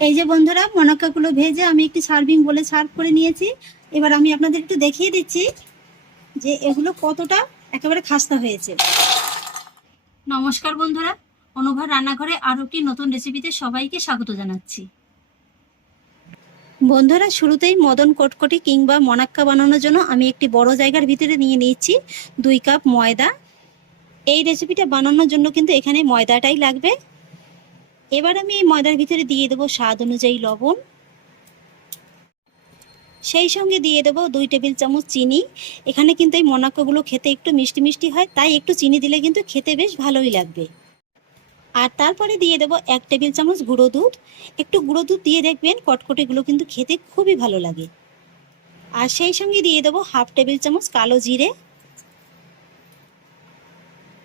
এই যে বন্ধুরা, মনাক্কাগুলো ভেজে আমি একটি সার্ভিং বলে সার্ভ করে নিয়েছি। এবার আমি আপনাদের একটু দেখিয়ে দিচ্ছি যে এগুলো কতটা একেবারে খাস্তা হয়েছে। নমস্কার বন্ধুরা অনুভব রান্নাঘরে আরও একটি নতুন রেসিপিতে সবাইকে স্বাগত জানাচ্ছি। বন্ধুরা, শুরুতেই মদন কটকটি কিংবা মনাক্কা বানানোর জন্য আমি একটি বড় জায়গার ভিতরে নিয়ে নিয়েছি দুই কাপ ময়দা। এই রেসিপিটা বানানোর জন্য কিন্তু এখানে ময়দাটাই লাগবে। এবার আমি এই ময়দার ভিতরে দিয়ে দেবো স্বাদ অনুযায়ী লবণ। সেই সঙ্গে দিয়ে দেবো দুই টেবিল চামচ চিনি। এখানে কিন্তু এই মনাক্কাগুলো খেতে একটু মিষ্টি মিষ্টি হয়, তাই একটু চিনি দিলে কিন্তু খেতে বেশ ভালোই লাগবে। আর তারপরে দিয়ে দেবো এক টেবিল চামচ গুঁড়ো দুধ। একটু গুঁড়ো দুধ দিয়ে দেখবেন কটকটিগুলো কিন্তু খেতে খুবই ভালো লাগে। আর সেই সঙ্গে দিয়ে দেবো হাফ টেবিল চামচ কালো জিরে।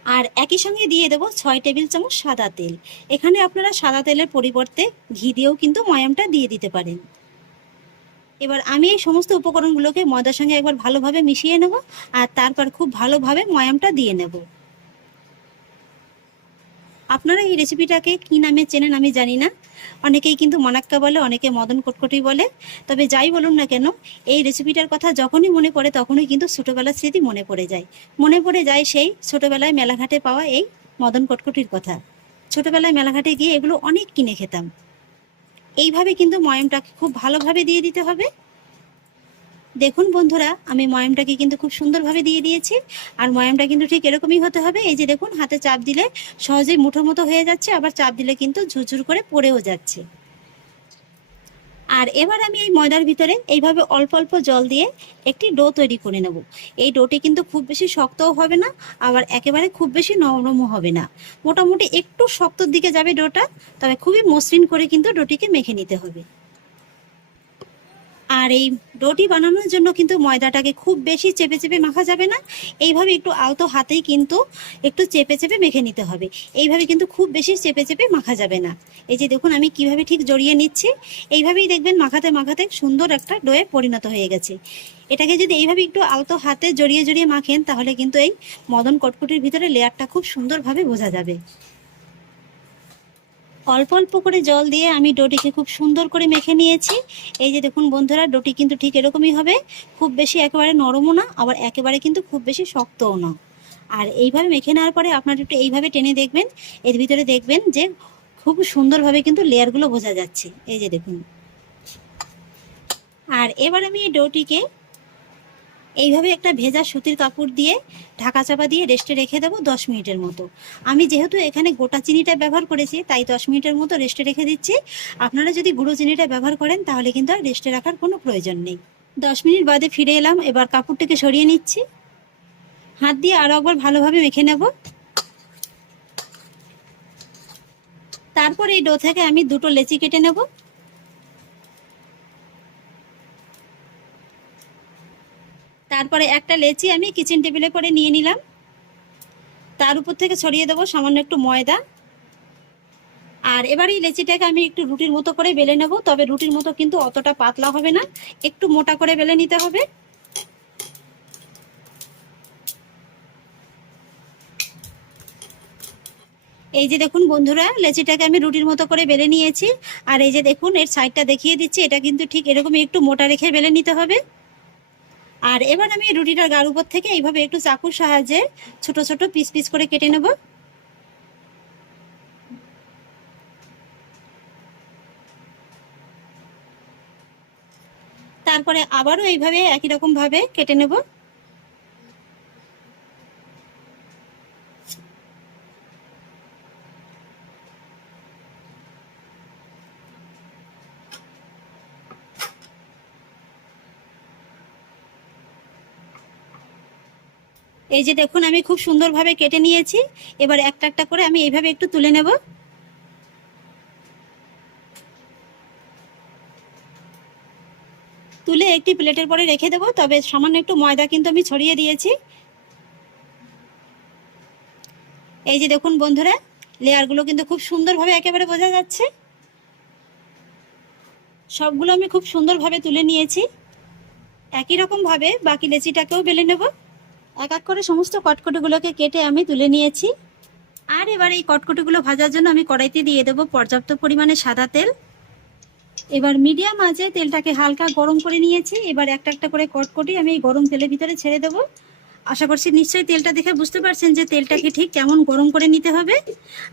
আর একই সঙ্গে দিয়ে দেবো ছয় টেবিল চামচ সাদা তেল। এখানে আপনারা সাদা তেলের পরিবর্তে ঘি দিয়েও কিন্তু ময়ামটা দিয়ে দিতে পারেন। এবার আমি এই সমস্ত উপকরণগুলোকে ময়দার সঙ্গে একবার ভালোভাবে মিশিয়ে নেব আর তারপর খুব ভালোভাবে ময়ামটা দিয়ে নেব। আপনারা এই রেসিপিটাকে কি নামে চেনেন আমি জানি না। অনেকেই কিন্তু মনাক্কা বলে, অনেকে মদন কটকটি বলে। তবে যাই বলুন না কেন, এই রেসিপিটার কথা যখনই মনে পড়ে তখনই কিন্তু ছোটোবেলার স্মৃতি মনে পড়ে যায়। মনে পড়ে যায় সেই ছোটোবেলায় মেলাঘাটে পাওয়া এই মদন কটকটির কথা। ছোটোবেলায় মেলাঘাটে গিয়ে এগুলো অনেক কিনে খেতাম। এইভাবে কিন্তু ময়মটাকে খুব ভালোভাবে দিয়ে দিতে হবে। দেখুন বন্ধুরা, আমি ময়ামটাকে কিন্তু খুব সুন্দরভাবে দিয়ে দিয়েছি। আর ময়ামটা কিন্তু ঠিক এরকমই হতে হবে। এই যে দেখুন, হাতে চাপ দিলে সহজেই মুঠো মতো হয়ে যাচ্ছে, আবার চাপ দিলে কিন্তু ঝুরঝুর করে পড়েও যাচ্ছে। আর এবার আমি এই ময়দার ভিতরে এইভাবে অল্প অল্প জল দিয়ে একটি ডো তৈরি করে নেব। এই ডোটি কিন্তু খুব বেশি শক্তও হবে না, আবার একেবারে খুব বেশি নরমও হবে না। মোটামুটি একটু শক্তর দিকে যাবে ডোটা, তবে খুবই মসৃণ করে কিন্তু ডোটিকে মেখে নিতে হবে। আর এই ডোটি বানানোর জন্য কিন্তু ময়দাটাকে খুব বেশি চেপে চেপে মাখা যাবে না। এইভাবে একটু আলতো হাতেই কিন্তু একটু চেপে চেপে মেখে নিতে হবে। এইভাবে কিন্তু খুব বেশি চেপে চেপে মাখা যাবে না। এই যে দেখুন আমি কীভাবে ঠিক জড়িয়ে নিচ্ছি, এইভাবেই দেখবেন মাখাতে মাখাতে সুন্দর একটা ডোয়ে পরিণত হয়ে গেছে। এটাকে যদি এইভাবে একটু আলতো হাতে জড়িয়ে জড়িয়ে মাখেন, তাহলে কিন্তু এই মদন কটকটির ভিতরে লেয়ারটা খুব সুন্দরভাবে বোঝা যাবে। অল্প অল্প করে জল দিয়ে আমি ডোটিকে খুব সুন্দর করে মেখে নিয়েছি। এই যে দেখুন বন্ধুরা, ডোটি কিন্তু ঠিক এরকমই হবে। খুব বেশি একেবারে নরমও না, আবার একেবারে কিন্তু খুব বেশি শক্তও না। আর এইভাবে মেখে নেওয়ার পরে আপনারা একটু এইভাবে টেনে দেখবেন, এর ভিতরে দেখবেন যে খুব সুন্দরভাবে কিন্তু লেয়ারগুলো বোঝা যাচ্ছে। এই যে দেখুন। আর এবার আমি এই ডোটিকে এইভাবে একটা ভেজা সুতির কাপড় দিয়ে ঢাকা চাপা দিয়ে রেস্টে রেখে দেবো দশ মিনিটের মতো। আমি যেহেতু এখানে গোটা চিনিটা ব্যবহার করেছি, তাই দশ মিনিটের মতো রেস্টে রেখে দিচ্ছি। আপনারা যদি গুঁড়ো চিনিটা ব্যবহার করেন, তাহলে কিন্তু আর রেস্টে রাখার কোনো প্রয়োজন নেই। দশ মিনিট বাদে ফিরে এলাম, এবার কাপড়টাকে সরিয়ে নিচ্ছি। হাত দিয়ে আরও একবার ভালোভাবে মেখে নেব। তারপর এই ডো থেকে আমি দুটো লেচি কেটে নেব। তারপরে একটা লেচি আমি কিচেন টেবিলে করে নিয়ে নিলাম। তার উপর থেকে ছড়িয়ে দেবো সামান্য একটু ময়দা। আর এবার এই লেচিটাকে আমি একটু রুটির মতো করে বেলে নেব, তবে রুটির মতো কিন্তু অতটা পাতলা হবে না, একটু মোটা করে বেলে নিতে হবে। এই যে দেখুন বন্ধুরা, লেচিটাকে আমি রুটির মতো করে বেলে নিয়েছি। আর এই যে দেখুন, এর সাইডটা দেখিয়ে দিচ্ছি, এটা কিন্তু ঠিক এরকমই একটু মোটা রেখে বেলে নিতে হবে। আর এবার আমি রুটিটার গার উপর থেকে এইভাবে একটু চাকুর সাহায্যে ছোট ছোট পিস পিস করে কেটে নেব। তারপরে আবারও এইভাবে একই রকম ভাবে কেটে নেব। এই যে দেখুন, আমি খুব সুন্দরভাবে কেটে নিয়েছি। এবার একটা একটা করে আমি এইভাবে একটু তুলে নেব। তুলে একটি প্লেটের পরে রেখে দেবো, তবে সামান্য একটু ময়দা কিন্তু আমি ছড়িয়ে দিয়েছি। এই যে দেখুন বন্ধুরা, লেয়ারগুলো কিন্তু খুব সুন্দরভাবে একেবারে বোঝা যাচ্ছে। সবগুলো আমি খুব সুন্দরভাবে তুলে নিয়েছি। একই রকমভাবে বাকি লেচিটাকেও বেলে নেব। এক এক করে সমস্ত কটকটিগুলোকে কেটে আমি তুলে নিয়েছি। আর এবার এই কটকটিগুলো ভাজার জন্য আমি কড়াইতে দিয়ে দেবো পর্যাপ্ত পরিমাণে সাদা তেল। এবার মিডিয়াম আছে তেলটাকে হালকা গরম করে নিয়েছি। এবার একটা একটা করে কটকটি আমি এই গরম তেলের ভিতরে ছেড়ে দেবো। আশা করছি নিশ্চয়ই তেলটা দেখে বুঝতে পারছেন যে তেলটাকে ঠিক কেমন গরম করে নিতে হবে।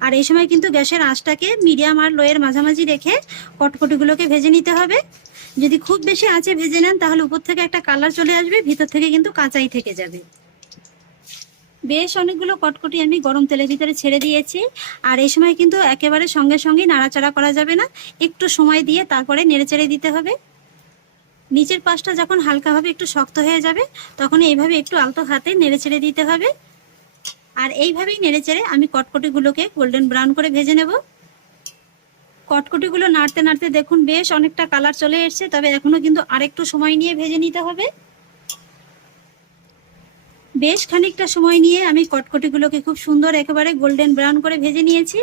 আর এই সময় কিন্তু গ্যাসের আঁচটাকে মিডিয়াম আর লোয়ের মাঝামাঝি রেখে কটকটিগুলোকে ভেজে নিতে হবে। যদি খুব বেশি আঁচে ভেজে নেন তাহলে উপর থেকে একটা কালার চলে আসবে, ভিতর থেকে কিন্তু কাঁচাই থেকে যাবে। বেশ অনেকগুলো কটকটি আমি গরম তেলের ভিতরে ছেড়ে দিয়েছি। আর এই সময় কিন্তু একেবারে সঙ্গে সঙ্গে নাড়াচাড়া করা যাবে না। একটু সময় দিয়ে তারপরে নেড়েচেড়ে দিতে হবে। নিচের পাশটা যখন হালকাভাবে একটু শক্ত হয়ে যাবে, তখন এইভাবে একটু আলতো হাতে নেড়েচেড়ে দিতে হবে। আর এইভাবেই নেড়েচেড়ে আমি কটকটিগুলোকে গোল্ডেন ব্রাউন করে ভেজে নেব। কটকটিগুলো নাড়তে নাড়তে দেখুন বেশ অনেকটা কালার চলে এসছে, তবে এখনও কিন্তু আরেকটু সময় নিয়ে ভেজে নিতে হবে। বেশ খানিকটা সময় নিয়ে আমি কটকটিগুলোকে খুব সুন্দর একেবারে গোল্ডেন ব্রাউন করে ভেজে নিয়েছি।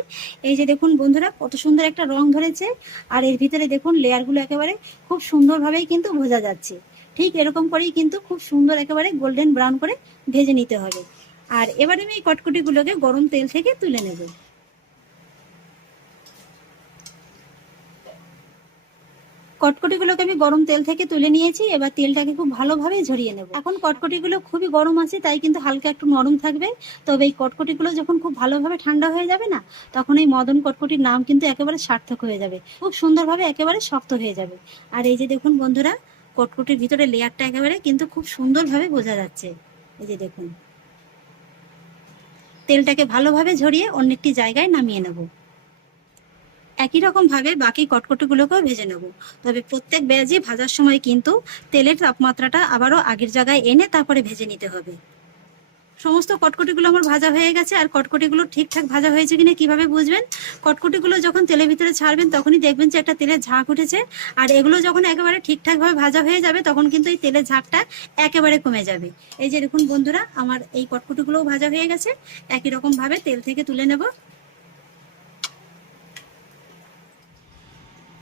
এই যে দেখুন বন্ধুরা, কত সুন্দর একটা রং ধরেছে। আর এর ভিতরে দেখুন লেয়ারগুলো একেবারে খুব সুন্দরভাবেই কিন্তু বোঝা যাচ্ছে। ঠিক এরকম করেই কিন্তু খুব সুন্দর একেবারে গোল্ডেন ব্রাউন করে ভেজে নিতে হবে। আর এবারে আমি এই কটকটিগুলোকে গরম তেল থেকে তুলে নেব। কটকটিগুলোকে আমি গরম তেল থেকে তুলে নিয়েছি, এবার তেলটাকে খুব ভালোভাবে ঝরিয়ে নেব। এখন কটকটিগুলো খুবই গরম আছে, তাই কিন্তু হালকা একটু নরম থাকবে। তবে এই কটকটিগুলো যখন খুব ভালোভাবে ঠান্ডা হয়ে যাবে না, তখন এই মদন কটকটির নাম কিন্তু একেবারে সার্থক হয়ে যাবে। খুব সুন্দরভাবে একেবারে শক্ত হয়ে যাবে। আর এই যে দেখুন বন্ধুরা, কটকটির ভিতরে লেয়ারটা একেবারে কিন্তু খুব সুন্দরভাবে বোঝা যাচ্ছে। এই যে দেখুন, তেলটাকে ভালোভাবে ঝরিয়ে অন্য একটি জায়গায় নামিয়ে নেব। একই রকম ভাবে বাকি কটকটিগুলোকেও ভেজে নেব। তবে প্রত্যেক ব্যাজে ভাজার সময় কিন্তু তেলের তাপমাত্রাটা আবারও আগের জায়গায় এনে তারপরে ভেজে নিতে হবে। সমস্ত কটকটিগুলো আমার ভাজা হয়ে গেছে, আর কটকটিগুলো ঠিকঠাক ভাজা হয়েছে কিনা কীভাবে বুঝবেন? কটকটিগুলো যখন তেলের ভিতরে ছাড়বেন, তখনই দেখবেন যে একটা তেলের ঝাঁক উঠেছে, আর এগুলো যখন একেবারে ঠিকঠাকভাবে ভাজা হয়ে যাবে, তখন কিন্তু এই তেলের ঝাঁকটা একেবারে কমে যাবে। এই যে দেখুন বন্ধুরা, আমার এই কটকটিগুলোও ভাজা হয়ে গেছে। একই রকম ভাবে তেল থেকে তুলে নেব।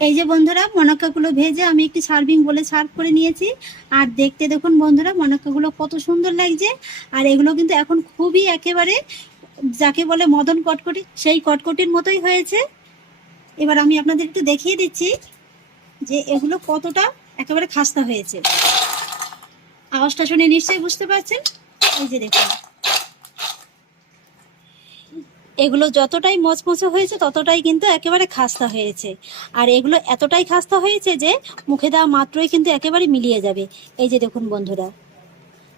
এই যে বন্ধুরা, মনক্কাগুলো ভেজে আমি একটি সার্ভিং বলে সার্ভ করে নিয়েছি। আর দেখতে দেখুন বন্ধুরা, মনক্কাগুলো কত সুন্দর লাগছে। আর এগুলো কিন্তু এখন খুবই একেবারে যাকে বলে মদন কটকটি, সেই কটকটির মতোই হয়েছে। এবার আমি আপনাদের একটু দেখিয়ে দিচ্ছি যে এগুলো কতটা একেবারে খাস্তা হয়েছে। আওয়াজটা শুনে নিশ্চয়ই বুঝতে পারছেন। এই যে দেখুন। এগুলো যতটাই মচমচে হয়েছে, ততটাই কিন্তু একেবারে খাস্তা হয়েছে। আর এগুলো এতটাই খাস্তা হয়েছে যে, মুখে দেওয়া মাত্রই কিন্তু একেবারে মিলিয়ে যাবে। এই যে দেখুন বন্ধুরা।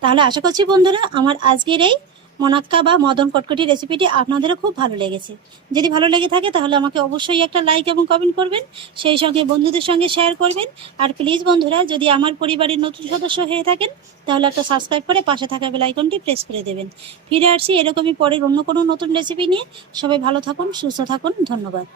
তাহলে আশা করছি বন্ধুরা, আমার আজকের এই মনাক্কা বা মদন কটকটি রেসিপিটি আপনাদেরও খুব ভালো লেগেছে। যদি ভালো লেগে থাকে তাহলে আমাকে অবশ্যই একটা লাইক এবং কমেন্ট করবেন, সেই সঙ্গে বন্ধুদের সঙ্গে শেয়ার করবেন। আর প্লিজ বন্ধুরা, যদি আমার পরিবারের নতুন সদস্য হয়ে থাকেন, তাহলে একটা সাবস্ক্রাইব করে পাশে থাকা বেলাইকনটি প্রেস করে দেবেন। ফিরে আসছি এরকমই পরের অন্য কোনো নতুন রেসিপি নিয়ে। সবাই ভালো থাকুন, সুস্থ থাকুন, ধন্যবাদ।